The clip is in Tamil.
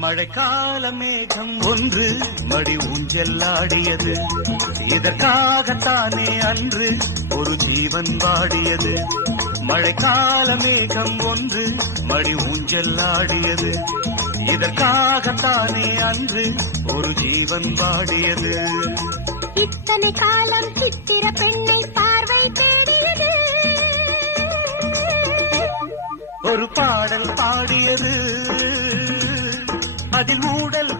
மழைக்கால மேகம் ஒன்று மடி ஊஞ்செல்லாடியது. இதற்காகத்தானே அன்று ஒரு ஜீவன் வாடியது. மழைக்கால மேகம் ஒன்று மடி ஊஞ்செல்லாடியது. இதற்காகத்தானே அன்று ஒரு ஜீவன் வாடியது. இத்தனை காலம் சித்திர பெண்ணை பார்வை தேடியது. ஒரு பாடல் பாடியது, அதில் ஊடல்